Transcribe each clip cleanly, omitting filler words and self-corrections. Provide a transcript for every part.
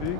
big.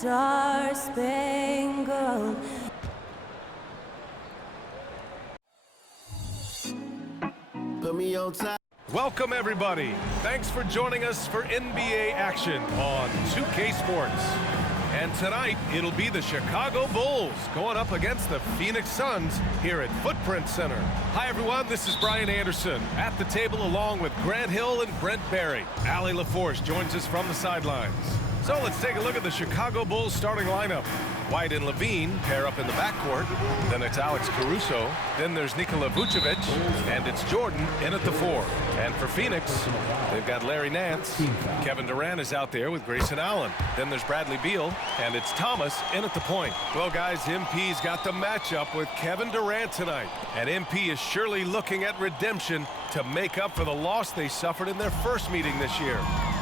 Star-Spangled. Put me on top. Welcome, everybody. Thanks for joining us for NBA action on 2K Sports. And tonight, it'll be the Chicago Bulls going up against the Phoenix Suns here at Footprint Center. Hi, everyone. This is Brian Anderson at the table along with Grant Hill and Brent Barry. Allie LaForce joins us from the sidelines. So let's take a look at the Chicago Bulls starting lineup. White and Levine pair up in the backcourt. Then it's Alex Caruso. Then there's Nikola Vucevic. And it's Jordan in at the 4. And for Phoenix, they've got Larry Nance. Kevin Durant is out there with Grayson Allen. Then there's Bradley Beal. And it's Thomas in at the point. Well, guys, MP's got the matchup with Kevin Durant tonight. And MP is surely looking at redemption to make up for the loss they suffered in their first meeting this year.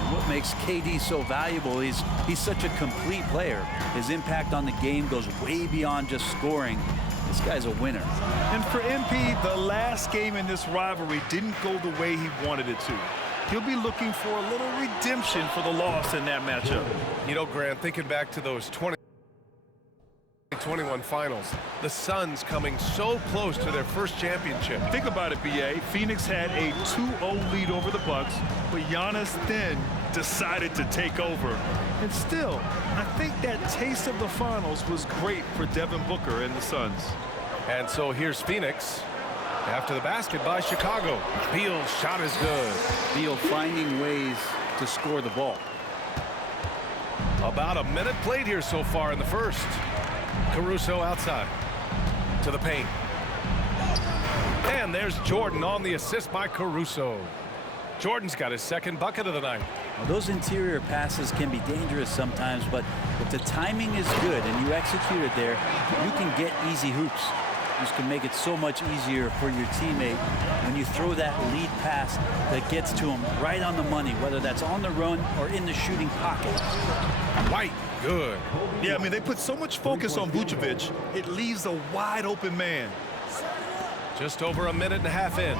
What makes KD so valuable is he's such a complete player. His impact on the game goes way beyond just scoring. This guy's a winner. And for MP, the last game in this rivalry didn't go the way he wanted it to. He'll be looking for a little redemption for the loss in that matchup. You know, Grant, thinking back to those 2021 finals, the Suns coming so close to their first championship. Think about it, BA. Phoenix had a 2-0 lead over the Bucks, but Giannis then decided to take over. And still, I think that taste of the finals was great for Devin Booker and the Suns. And so here's Phoenix after the basket by Chicago. Beal's shot is good. Beal finding ways to score the ball. About a minute played here so far in the first. Caruso outside to the paint. And there's Jordan on the assist by Caruso. Jordan's got his second bucket of the night. Well, those interior passes can be dangerous sometimes, but if the timing is good and you execute it there, you can get easy hoops. You can make it so much easier for your teammate when you throw that lead pass that gets to him right on the money, whether that's on the run or in the shooting pocket. White, good. Yeah, I mean, they put so much focus on Vucevic, it leaves a wide open man. Just over a minute and a half in.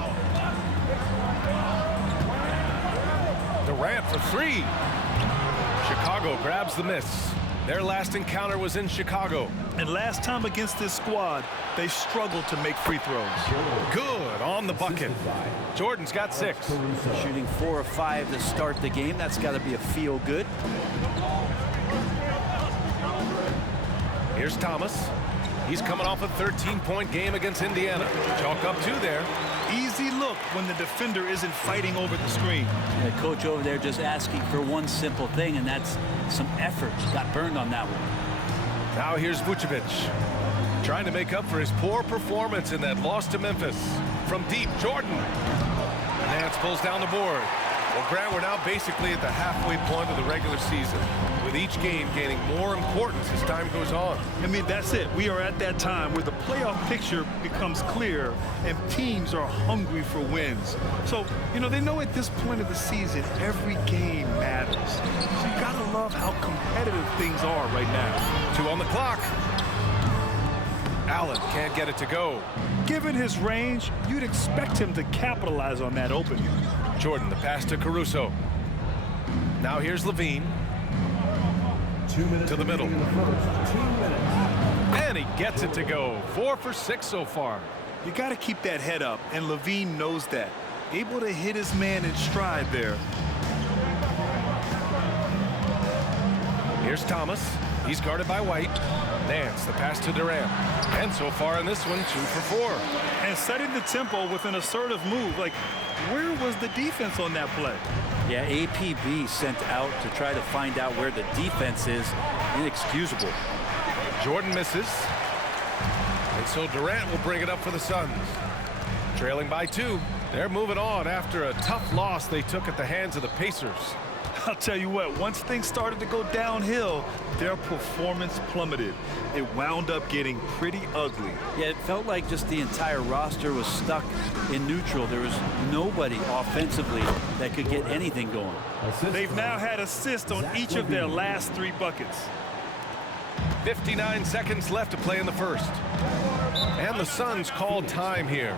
Durant for 3. Chicago grabs the miss. Their last encounter was in Chicago. And last time against this squad, they struggled to make free throws. Good on the bucket. Jordan's got 6. Shooting 4 of 5 to start the game. That's got to be a feel good. Here's Thomas. He's coming off a 13-point game against Indiana. Chalk up 2 there. Easy look when the defender isn't fighting over the screen. The coach over there just asking for one simple thing, and that's some effort. Got burned on that one. Now here's Vucevic, trying to make up for his poor performance in that loss to Memphis. From deep, Jordan. Nance pulls down the board. Well, Grant, we're now basically at the halfway point of the regular season, with each game gaining more importance as time goes on. I mean, that's it. We are at that time where the playoff picture becomes clear and teams are hungry for wins. So, you know, they know at this point of the season, every game matters. So you gotta love how competitive things are right now. 2 on the clock. Allen can't get it to go. Given his range, you'd expect him to capitalize on that opening. Jordan, the pass to Caruso. Now here's Levine. 2 minutes to the middle. remaining in the first. 2 minutes. And he gets it to go. 4 for 6 so far. You got to keep that head up, and Levine knows that. Able to hit his man in stride there. Here's Thomas. He's guarded by White. Nance, the pass to Durant. And so far in this one, 2 for 4. And setting the tempo with an assertive move. Like, where was the defense on that play? Yeah, APB sent out to try to find out where the defense is. Inexcusable. Jordan misses. And so Durant will bring it up for the Suns. Trailing by 2. They're moving on after a tough loss they took at the hands of the Pacers. I'll tell you what, once things started to go downhill, their performance plummeted. It wound up getting pretty ugly. Yeah, it felt like just the entire roster was stuck in neutral. There was nobody offensively that could get anything going. They've now had assists on each of their last 3 buckets. 59 seconds left to play in the first. And the Suns called time here.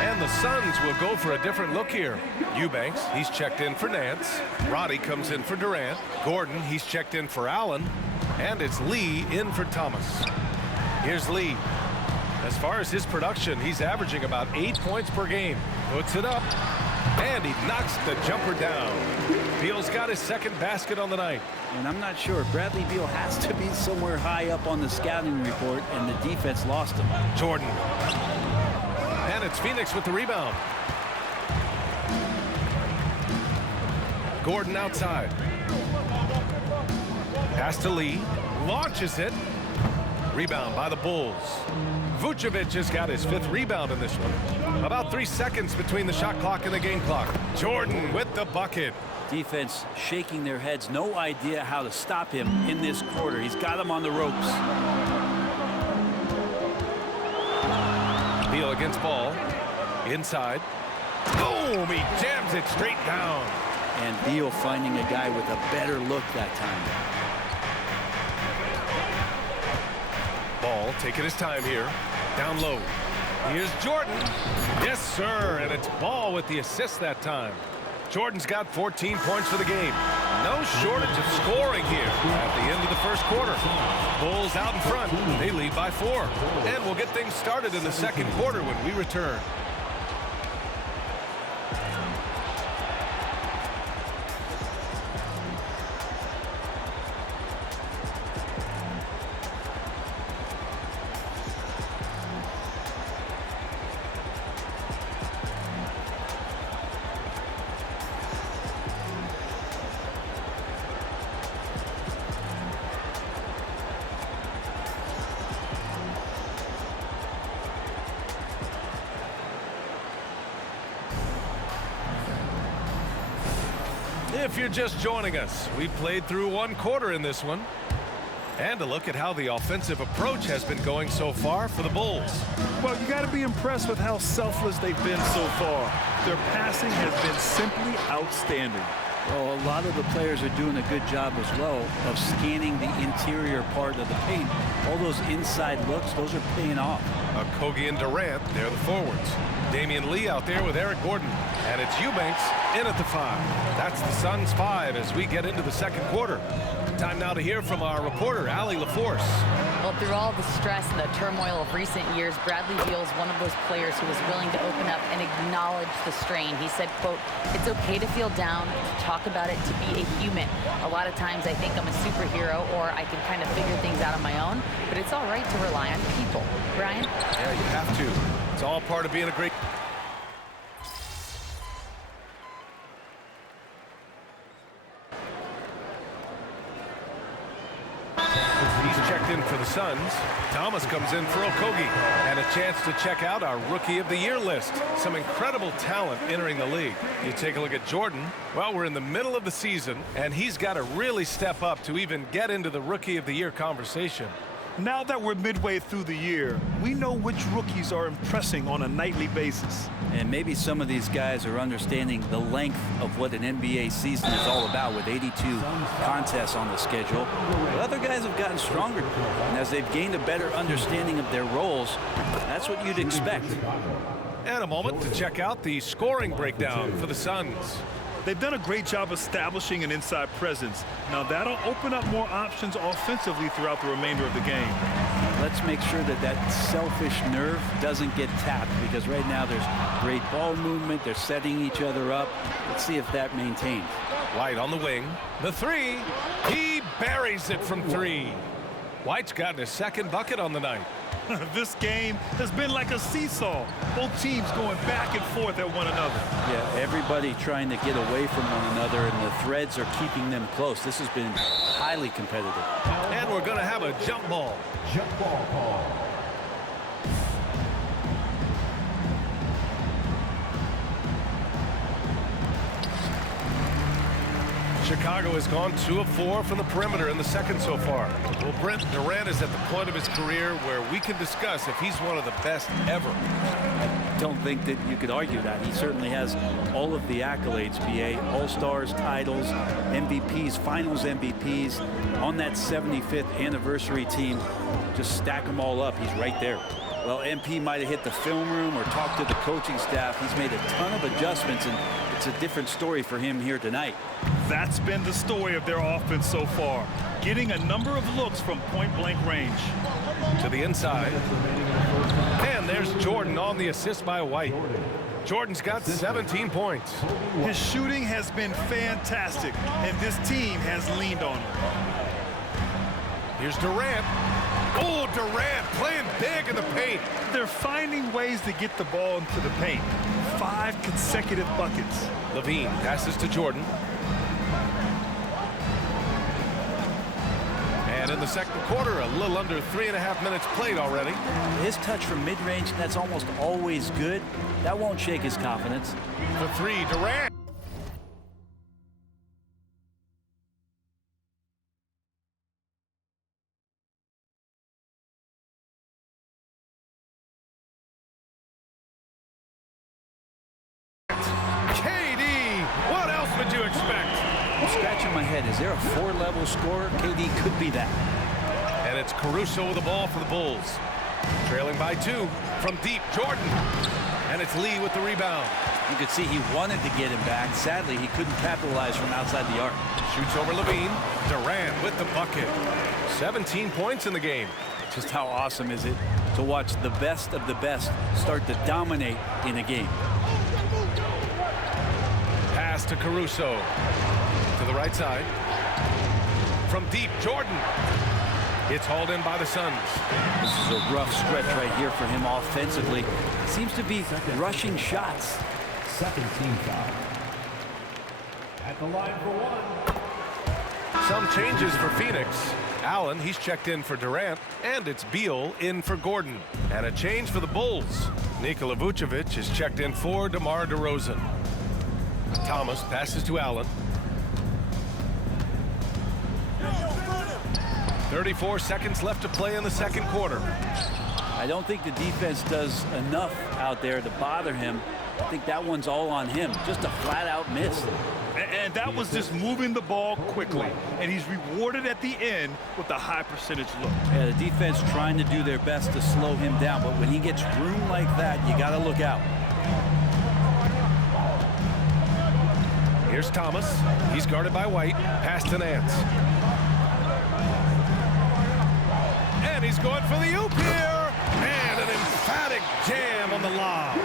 And the Suns will go for a different look here. Eubanks, he's checked in for Nance. Roddy comes in for Durant. Gordon, he's checked in for Allen. And it's Lee in for Thomas. Here's Lee. As far as his production, he's averaging about 8 points per game. Puts it up. And he knocks the jumper down. Beal's got his second basket on the night. And I'm not sure. Bradley Beal has to be somewhere high up on the scouting report, and the defense lost him. Jordan. And it's Phoenix with the rebound. Gordon outside. Pass to Lee. Launches it. Rebound by the Bulls. Vucevic has got his 5th rebound in this one. About 3 seconds between the shot clock and the game clock. Jordan with the bucket. Defense shaking their heads. No idea how to stop him in this quarter. He's got him on the ropes. Beal against Ball. Inside. Boom! He jams it straight down. And Beal finding a guy with a better look that time. Ball taking his time here. Down low. Here's Jordan. Yes, sir. And it's Ball with the assist that time. Jordan's got 14 points for the game. No shortage of scoring here at the end of the first quarter. Bulls out in front. They lead by 4. And we'll get things started in the second quarter when we return. If you're just joining us, we played through 1 quarter in this one. And a look at how the offensive approach has been going so far for the Bulls. Well, you got to be impressed with how selfless they've been so far. Their passing has been simply outstanding. Well, a lot of the players are doing a good job as well of scanning the interior part of the paint. All those inside looks, those are paying off. Kogi and Durant, they're the forwards. Damian Lee out there with Eric Gordon. And it's Eubanks in at the 5. That's the Suns 5 as we get into the second quarter. Time now to hear from our reporter, Allie LaForce. Well, through all the stress and the turmoil of recent years, Bradley Beal is one of those players who is willing to open up and acknowledge the strain. He said, quote, "It's okay to feel down, to talk about it, to be a human. A lot of times I think I'm a superhero or I can kind of figure things out on my own, but it's all right to rely on people." Brian? Yeah, you have to. It's all part of being a great... He's checked in for the Suns. Thomas comes in for Okogie. And a chance to check out our Rookie of the Year list. Some incredible talent entering the league. You take a look at Jordan. Well, we're in the middle of the season, and he's got to really step up to even get into the Rookie of the Year conversation. Now that we're midway through the year, we know which rookies are impressing on a nightly basis. And maybe some of these guys are understanding the length of what an NBA season is all about with 82 contests on the schedule. But other guys have gotten stronger. And as they've gained a better understanding of their roles, that's what you'd expect. And a moment to check out the scoring breakdown for the Suns. They've done a great job establishing an inside presence. Now that'll open up more options offensively throughout the remainder of the game. Let's make sure that that selfish nerve doesn't get tapped, because right now there's great ball movement. They're setting each other up. Let's see if that maintains. White on the wing. The three. He buries it from three. White's gotten his second bucket on the night. This game has been like a seesaw. Both teams going back and forth at one another. Yeah, everybody trying to get away from one another, and the threads are keeping them close. This has been highly competitive. And we're going to have a jump ball. Jump ball call. Chicago has gone 2 of 4 from the perimeter in the second so far. Well, Brent, Durant is at the point of his career where we can discuss if he's one of the best ever. I don't think that you could argue that. He certainly has all of the accolades, BA. All-Stars, titles, MVPs, Finals MVPs. On that 75th anniversary team, just stack them all up. He's right there. Well, MP might have hit the film room or talked to the coaching staff. He's made a ton of adjustments, and it's a different story for him here tonight. That's been the story of their offense so far, getting a number of looks from point-blank range. To the inside. And there's Jordan on the assist by White. Jordan's got 17 points. His shooting has been fantastic, and this team has leaned on him. Here's Durant. Oh, Durant playing big in the paint. They're finding ways to get the ball into the paint. 5 consecutive buckets. Levine passes to Jordan. And in the second quarter, a little under 3.5 minutes played already. His touch from mid-range, that's almost always good. That won't shake his confidence. For three, Durant. Scratching my head. Is there a 4-level scorer? KD could be that. And it's Caruso with the ball for the Bulls. Trailing by 2 from deep, Jordan. And it's Lee with the rebound. You could see he wanted to get him back. Sadly, he couldn't capitalize from outside the arc. Shoots over Levine. Durant with the bucket. 17 points in the game. Just how awesome is it to watch the best of the best start to dominate in a game. Pass to Caruso. To the right side. From deep, Jordan. It's hauled in by the Suns. This is a rough stretch right here for him offensively. Seems to be rushing shots. Second team foul. At the line for 1. Some changes for Phoenix. Allen, he's checked in for Durant, and it's Beal in for Gordon. And a change for the Bulls. Nikola Vucevic is checked in for DeMar DeRozan. Thomas passes to Allen. 34 seconds left to play in the second quarter. I don't think the defense does enough out there to bother him. I think that one's all on him. Just a flat-out miss. And that was just moving the ball quickly. And he's rewarded at the end with a high percentage look. Yeah, the defense trying to do their best to slow him down. But when he gets room like that, you got to look out. Here's Thomas. He's guarded by White. Pass to Nance. And he's going for the oop here. And an emphatic jam on the lob.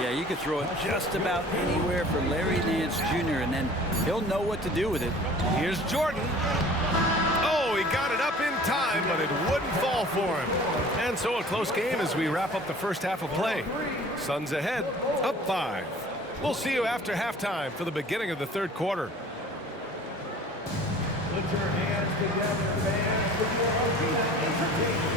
Yeah, you could throw it just about anywhere for Larry Nance Jr., and then he'll know what to do with it. Here's Jordan. Oh, he got it up in time, but it wouldn't fall for him. And so a close game as we wrap up the first half of play. Suns ahead, up 5. We'll see you after halftime for the beginning of the third quarter. Put your hands together, fans, for your arena entertainment.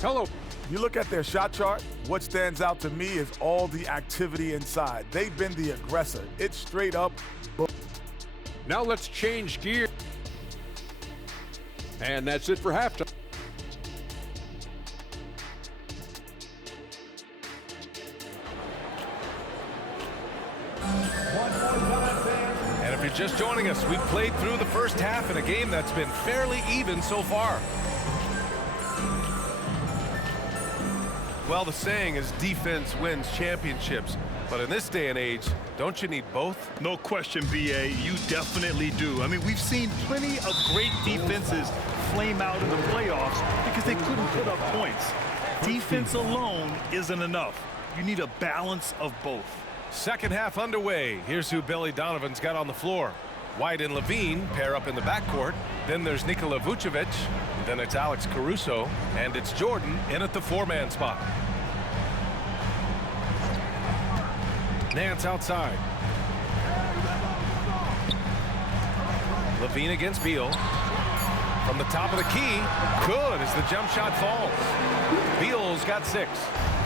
Hello. You look at their shot chart, what stands out to me is all the activity inside. They've been the aggressor. It's straight up. Now let's change gear. And that's it for halftime. And if you're just joining us, we've played through the first half in a game that's been fairly even so far. Well, the saying is defense wins championships. But in this day and age, don't you need both? No question, BA, you definitely do. I mean, we've seen plenty of great defenses flame out in the playoffs because they couldn't put up points. Defense alone isn't enough. You need a balance of both. Second half underway. Here's who Billy Donovan's got on the floor. White and Levine pair up in the backcourt. Then there's Nikola Vucevic. Then it's Alex Caruso. And it's Jordan in at the four-man spot. Nance outside. Levine against Beal. From the top of the key. Good as the jump shot falls. Beal's got 6.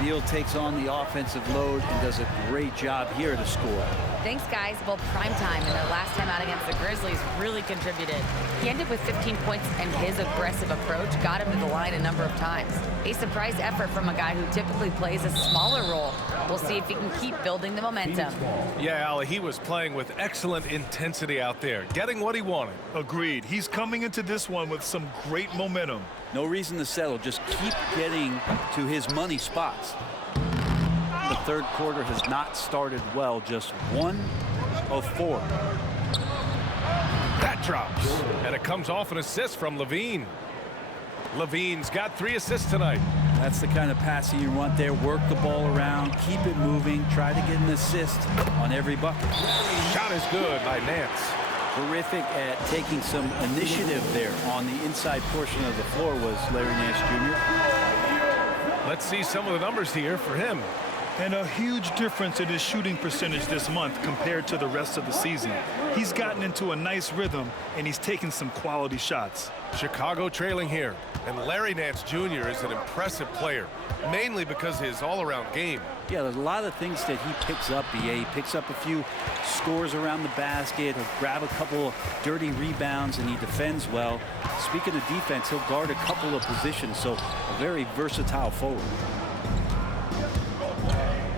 Beal takes on the offensive load and does a great job here to score. Thanks, guys. Well, prime time and their last time out against the Grizzlies really contributed. He ended with 15 points, and his aggressive approach got him to the line a number of times. A surprise effort from a guy who typically plays a smaller role. We'll see if he can keep building the momentum. Yeah, Ali, he was playing with excellent intensity out there, getting what he wanted. Agreed. He's coming into this one with some great momentum. No reason to settle. Just keep getting to his money spots. The third quarter has not started well. Just 1 of 4. That drops. And it comes off an assist from Levine. Levine's got 3 assists tonight. That's the kind of passing you want there. Work the ball around, keep it moving, try to get an assist on every bucket. Shot is good by Nance. Terrific at taking some initiative there on the inside portion of the floor was Larry Nance Jr. Let's see some of the numbers here for him. And a huge difference in his shooting percentage this month compared to the rest of the season. He's gotten into a nice rhythm, and he's taken some quality shots. Chicago trailing here. And Larry Nance Jr. is an impressive player, mainly because of his all-around game. Yeah, there's a lot of things that he picks up, BA. He picks up a few scores around the basket. He'll grab a couple of dirty rebounds, and he defends well. Speaking of defense, he'll guard a couple of positions, so a very versatile forward.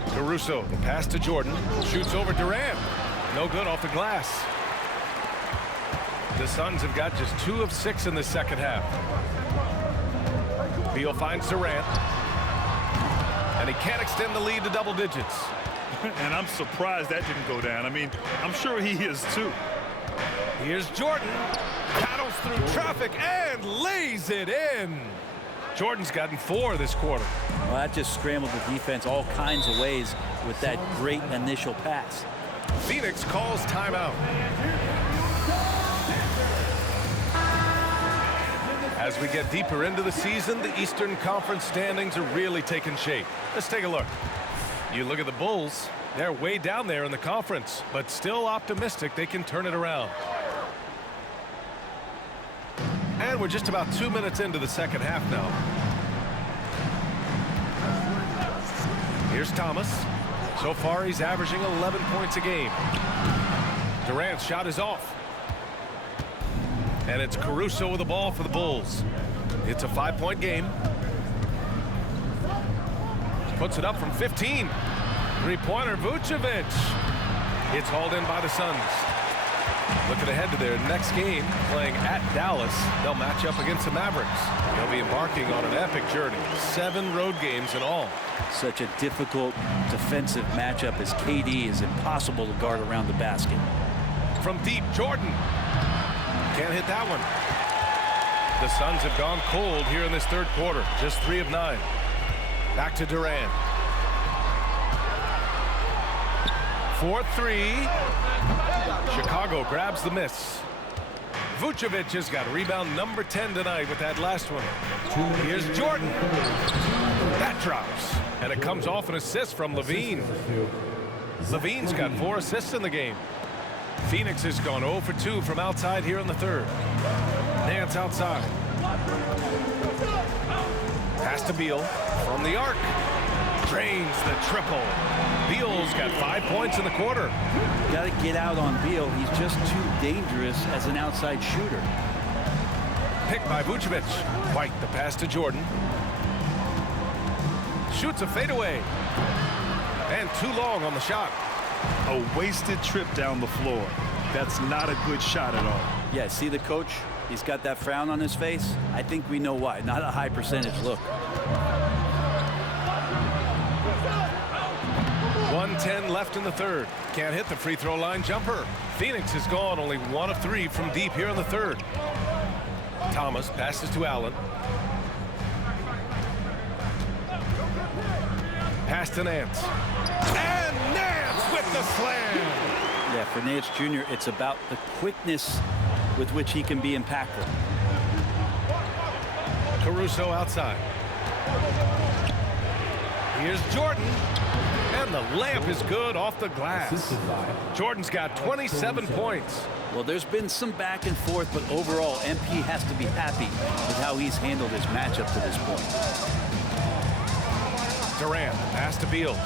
Caruso, the pass to Jordan, shoots over Durant. No good off the glass. The Suns have got just 2 of 6 in the second half. Beal finds Durant. And he can't extend the lead to double digits. And I'm surprised that didn't go down. I mean, I'm sure he is too. Here's Jordan. Paddles through traffic and lays it in. Jordan's gotten 4 this quarter. Well, that just scrambled the defense all kinds of ways with that great initial pass. Phoenix calls timeout. As we get deeper into the season, the Eastern Conference standings are really taking shape. Let's take a look. You look at the Bulls, they're way down there in the conference, but still optimistic they can turn it around. And we're just about 2 minutes into the second half now. Here's Thomas. So far, he's averaging 11 points a game. Durant's shot is off. And it's Caruso with the ball for the Bulls. It's a 5-point game. Puts it up from 15. Three-pointer, Vucevic. It's hauled in by the Suns. Looking ahead to their next game, playing at Dallas. They'll match up against the Mavericks. They'll be embarking on an epic journey. 7 road games in all. Such a difficult defensive matchup as KD is impossible to guard around the basket. From deep, Jordan. Can't hit that one. The Suns have gone cold here in this third quarter. Just 3 of 9. Back to Durant. 4-3. Chicago grabs the miss. Vucevic has got rebound number 10 tonight with that last one. Here's Jordan. That drops. And it comes off an assist from Levine. Levine's got 4 assists in the game. Phoenix has gone 0 for 2 from outside here in the third. Nance outside. Pass to Beal from the arc. Drains the triple. Beal's got 5 points in the quarter. Got to get out on Beal. He's just too dangerous as an outside shooter. Picked by Vucevic. White, the pass to Jordan. Shoots a fadeaway. And too long on the shot. A wasted trip down the floor. That's not a good shot at all. Yeah, see the coach? He's got that frown on his face. I think we know why. Not a high percentage look. 1:10 left in the third. Can't hit the free throw line jumper. Phoenix has gone only 1 of 3 from deep here in the third. Thomas passes to Allen. Pass to Nance. And Nance with the slam. Yeah, for Nance Jr., it's about the quickness with which he can be impactful. Caruso outside. Here's Jordan. And the layup is good off the glass. Jordan's got 27 points. Well, there's been some back and forth, but overall, MP has to be happy with how he's handled his matchup to this point. Durant, pass to Beal.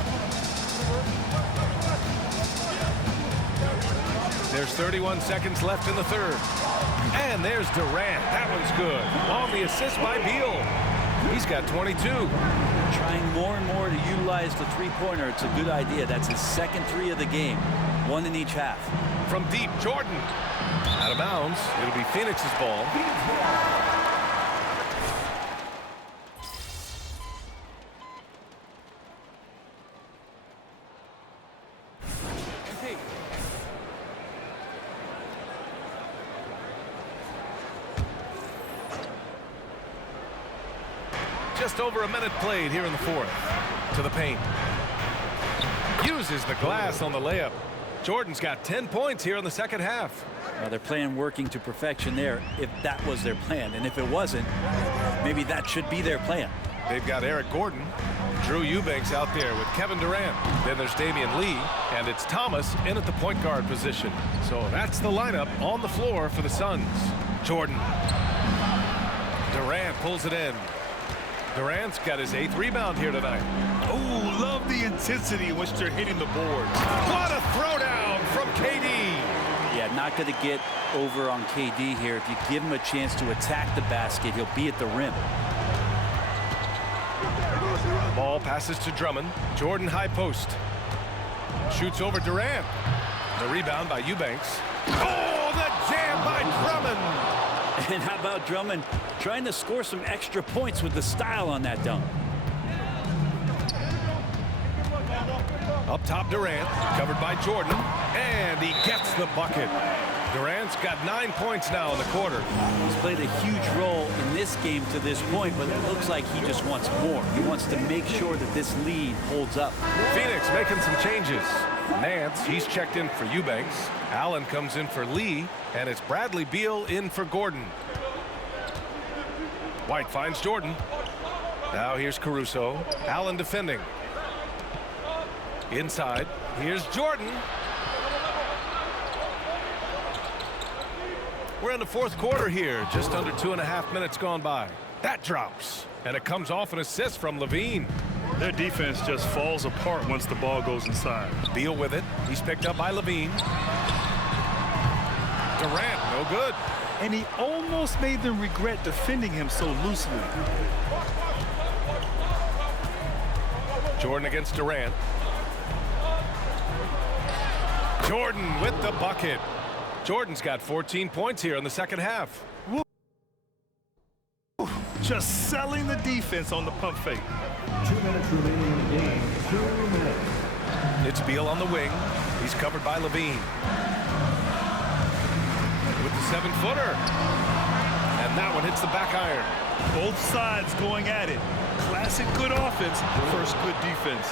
There's 31 seconds left in the third. And there's Durant. That one's good. On the assist by Beal. He's got 22. Trying more and more to utilize the three-pointer. It's a good idea. That's his second 3 of the game. 1 in each half. From deep, Jordan. Out of bounds. It'll be Phoenix's ball. Just over a minute played here in the fourth. To the paint. Uses the glass on the layup. Jordan's got 10 points here in the second half. Well, they're playing working to perfection there, if that was their plan. And if it wasn't, maybe that should be their plan. They've got Eric Gordon, Drew Eubanks out there with Kevin Durant. Then there's Damian Lee, and it's Thomas in at the point guard position. So that's the lineup on the floor for the Suns. Jordan. Durant pulls it in. Durant's got his 8th rebound here tonight. Oh, love the intensity in which they're hitting the boards. What a throwdown from KD. Yeah, not going to get over on KD here. If you give him a chance to attack the basket, he'll be at the rim. Ball passes to Drummond. Jordan high post. Shoots over Durant. The rebound by Eubanks. Oh, the jam by Drummond. And how about Drummond trying to score some extra points with the style on that dunk? Up top, Durant, covered by Jordan, and he gets the bucket. Durant's got 9 points now in the quarter. He's played a huge role in this game to this point, but it looks like he just wants more. He wants to make sure that this lead holds up. Phoenix making some changes. Nance, he's checked in for Eubanks. Allen comes in for Lee, and it's Bradley Beal in for Gordon. White finds Jordan. Now here's Caruso. Allen defending. Inside, here's Jordan. We're in the fourth quarter here, just under 2.5 minutes gone by. That drops, and it comes off an assist from Levine. Their defense just falls apart once the ball goes inside. Beal with it. He's picked up by Levine. Durant, no good. And he almost made them regret defending him so loosely. Jordan against Durant. Jordan with the bucket. Jordan's got 14 points here in the second half. Just selling the defense on the pump fake. 2 minutes remaining in the game. 2 minutes. It's Beal on the wing. He's covered by Levine. With the 7-footer. And that one hits the back iron. Both sides going at it. Classic good offense, first good defense.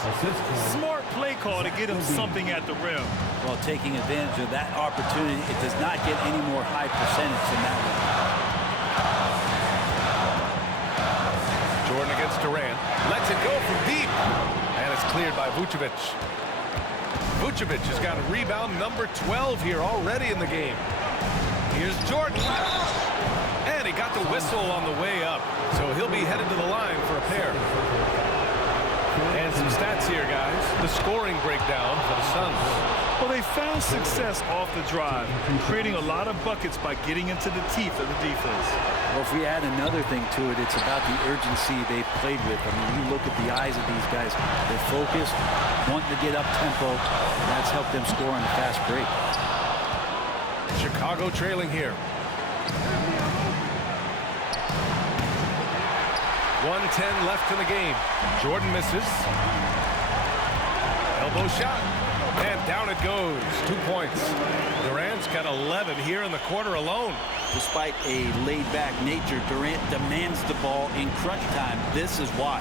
Smart play call to get him something at the rim. Well, taking advantage of that opportunity, it does not get any more high percentage than that one. Jordan against Durant. Lets it go from deep. And it's cleared by Vucevic. Vucevic has got a rebound number 12 here already in the game. Here's Jordan. And he got the whistle on the way up. So he'll be headed to the line for a pair. And some stats here, guys. The scoring breakdown for the Suns. Well, they found success off the drive, creating a lot of buckets by getting into the teeth of the defense. Well, if we add another thing to it, it's about the urgency they played with. I mean, you look at the eyes of these guys. They're focused, wanting to get up tempo, and that's helped them score on a fast break. Chicago trailing here. 1:10 left in the game. Jordan misses. Elbow shot. And down it goes. 2 points. Durant's got 11 here in the quarter alone. Despite a laid-back nature, Durant demands the ball in crunch time. This is why.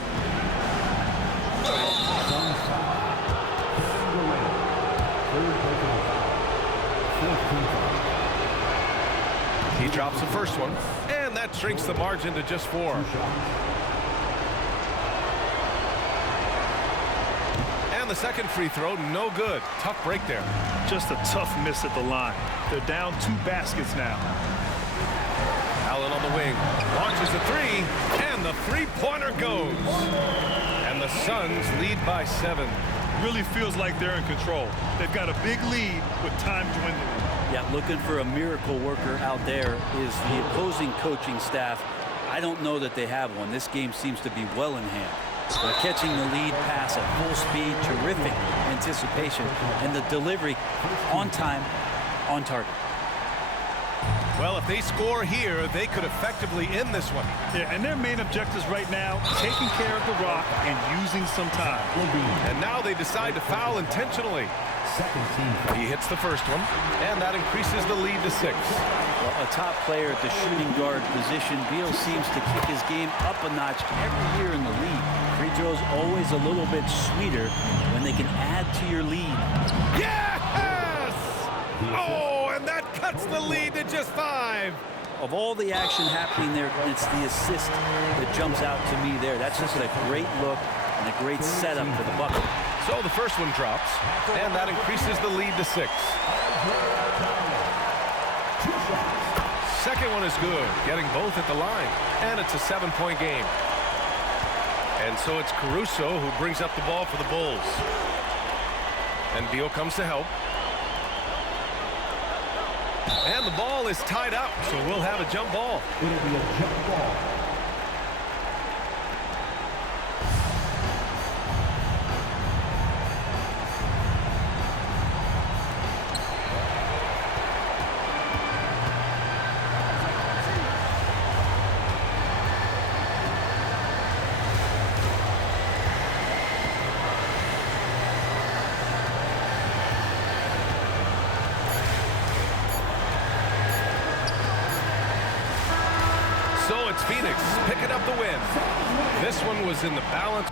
He drops the first one, and that shrinks the margin to just 4. And the second free throw, no good. Tough break there. Just a tough miss at the line. They're down 2 baskets now. Allen on the wing, launches a 3, and the three-pointer goes. And the Suns lead by 7. Really feels like they're in control. They've got a big lead with time dwindling. Yeah, looking for a miracle worker out there is the opposing coaching staff. I don't know that they have one. This game seems to be well in hand. But catching the lead pass at full speed, terrific anticipation, and the delivery on time, on target. Well, if they score here, they could effectively end this one. Yeah, and their main objectives right now, taking care of the rock and using some time. And now they decide to foul intentionally. He hits the first one, and that increases the lead to 6. Well, a top player at the shooting guard position, Beal seems to kick his game up a notch every year in the league. Free throws always a little bit sweeter when they can add to your lead. Yes! Oh, and that cuts the lead to just 5. Of all the action happening there, it's the assist that jumps out to me there. That's just a great look and a great setup for the bucket. So the first one drops, and that increases the lead to 6. Second one is good, getting both at the line, and it's a 7-point game. And so it's Caruso who brings up the ball for the Bulls. And Beal comes to help. And the ball is tied up, so we'll have a jump ball. It'll be a jump ball. So it's Phoenix picking up the win. This one was in the balance.